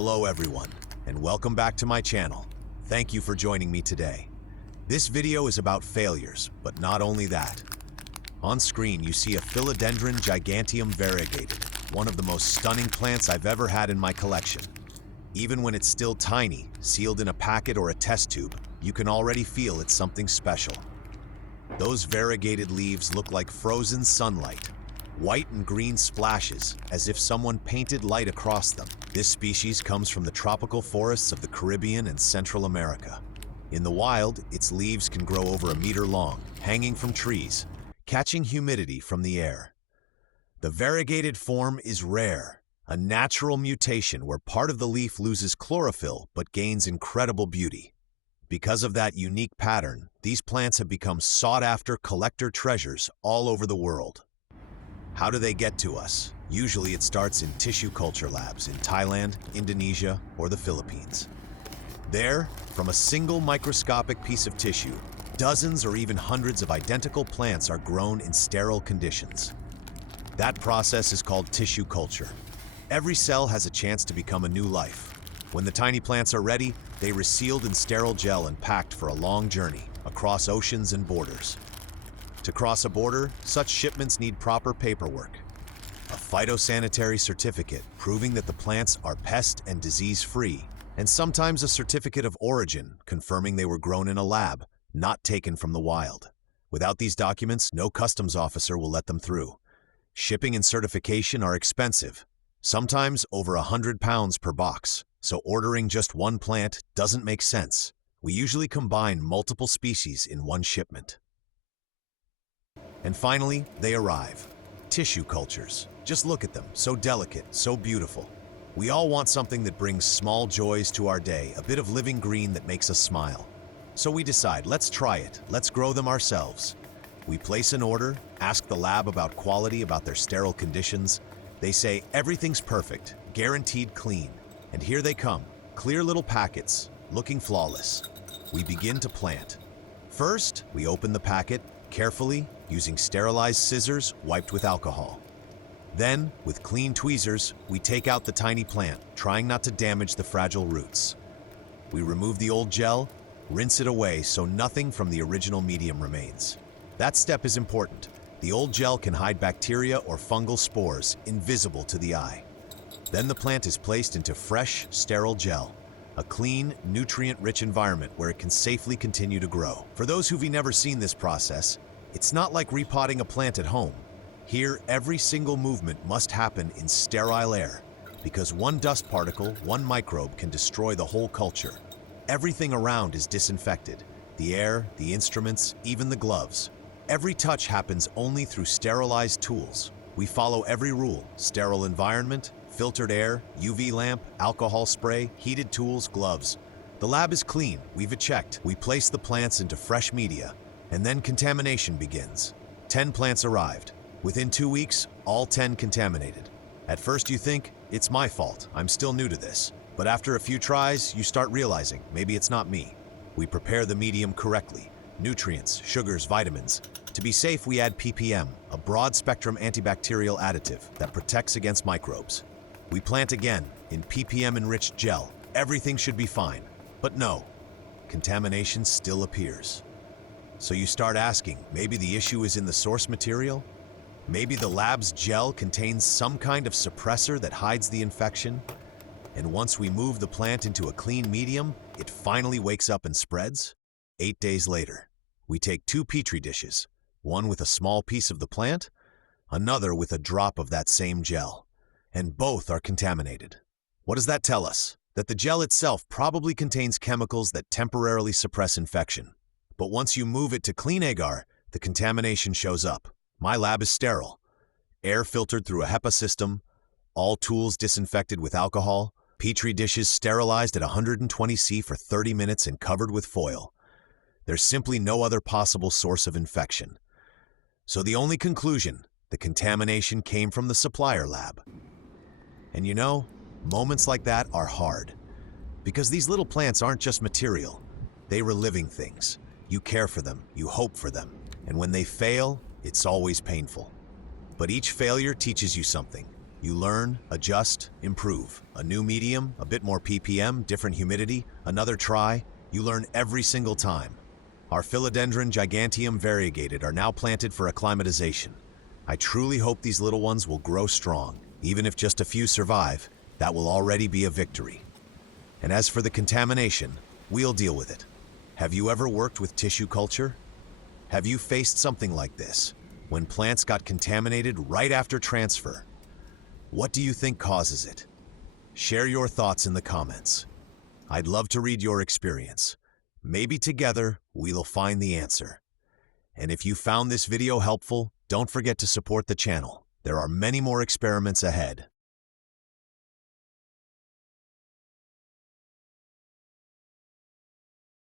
Hello everyone, and welcome back to my channel. Thank you for joining me today. This video is about failures, but not only that. On screen you see a Philodendron Giganteum Variegated, one of the most stunning plants I've ever had in my collection. Even when it's still tiny, sealed in a packet or a test tube, you can already feel it's something special. Those variegated leaves look like frozen sunlight. White and green splashes, as if someone painted light across them. This species comes from the tropical forests of the Caribbean and Central America. In the wild, its leaves can grow over a meter long, hanging from trees, catching humidity from the air. The variegated form is rare, a natural mutation where part of the leaf loses chlorophyll but gains incredible beauty. Because of that unique pattern, these plants have become sought-after collector treasures all over the world. How do they get to us? Usually it starts in tissue culture labs in Thailand, Indonesia, or the Philippines. There, from a single microscopic piece of tissue, dozens or even hundreds of identical plants are grown in sterile conditions. That process is called tissue culture. Every cell has a chance to become a new life. When the tiny plants are ready, they are sealed in sterile gel and packed for a long journey across oceans and borders. To cross a border, such shipments need proper paperwork. A phytosanitary certificate proving that the plants are pest and disease-free, and sometimes a certificate of origin confirming they were grown in a lab, not taken from the wild. Without these documents, no customs officer will let them through. Shipping and certification are expensive, sometimes over £100 per box, so ordering just one plant doesn't make sense. We usually combine multiple species in one shipment. And finally, they arrive. Tissue cultures. Just look at them, so delicate, so beautiful. We all want something that brings small joys to our day, a bit of living green that makes us smile. So we decide, let's try it, let's grow them ourselves. We place an order, ask the lab about quality, about their sterile conditions. They say, everything's perfect, guaranteed clean. And here they come, clear little packets, looking flawless. We begin to plant. First, we open the packet, carefully, using sterilized scissors wiped with alcohol. Then, with clean tweezers, we take out the tiny plant, trying not to damage the fragile roots. We remove the old gel, rinse it away so nothing from the original medium remains. That step is important. The old gel can hide bacteria or fungal spores, invisible to the eye. Then the plant is placed into fresh, sterile gel, a clean, nutrient-rich environment where it can safely continue to grow. For those who've never seen this process, it's not like repotting a plant at home. Here, every single movement must happen in sterile air, because one dust particle, one microbe can destroy the whole culture. Everything around is disinfected. The air, the instruments, even the gloves. Every touch happens only through sterilized tools. We follow every rule: sterile environment, filtered air, UV lamp, alcohol spray, heated tools, gloves. The lab is clean, we've checked. We place the plants into fresh media, and then contamination begins. 10 plants arrived. Within 2 weeks, all 10 contaminated. At first you think, it's my fault, I'm still new to this. But after a few tries, you start realizing, maybe it's not me. We prepare the medium correctly. Nutrients, sugars, vitamins. To be safe, we add ppm, a broad-spectrum antibacterial additive that protects against microbes. We plant again, in ppm-enriched gel. Everything should be fine. But no, contamination still appears. So you start asking, maybe the issue is in the source material? Maybe the lab's gel contains some kind of suppressor that hides the infection? And once we move the plant into a clean medium, it finally wakes up and spreads? 8 days later, we take 2 Petri dishes, one with a small piece of the plant, another with a drop of that same gel, and both are contaminated. What does that tell us? That the gel itself probably contains chemicals that temporarily suppress infection. But once you move it to clean agar, the contamination shows up. My lab is sterile. Air filtered through a HEPA system, all tools disinfected with alcohol, Petri dishes sterilized at 120 C for 30 minutes and covered with foil. There's simply no other possible source of infection. So the only conclusion, the contamination came from the supplier lab. And you know, moments like that are hard. Because these little plants aren't just material, they were living things. You care for them, you hope for them, and when they fail, it's always painful. But each failure teaches you something. You learn, adjust, improve. A new medium, a bit more ppm, different humidity, another try. You learn every single time. Our Philodendron Giganteum Variegated are now planted for acclimatization. I truly hope these little ones will grow strong. Even if just a few survive, that will already be a victory. And as for the contamination, we'll deal with it. Have you ever worked with tissue culture? Have you faced something like this, when plants got contaminated right after transfer? What do you think causes it? Share your thoughts in the comments. I'd love to read your experience. Maybe together, we'll find the answer. And if you found this video helpful, don't forget to support the channel. There are many more experiments ahead.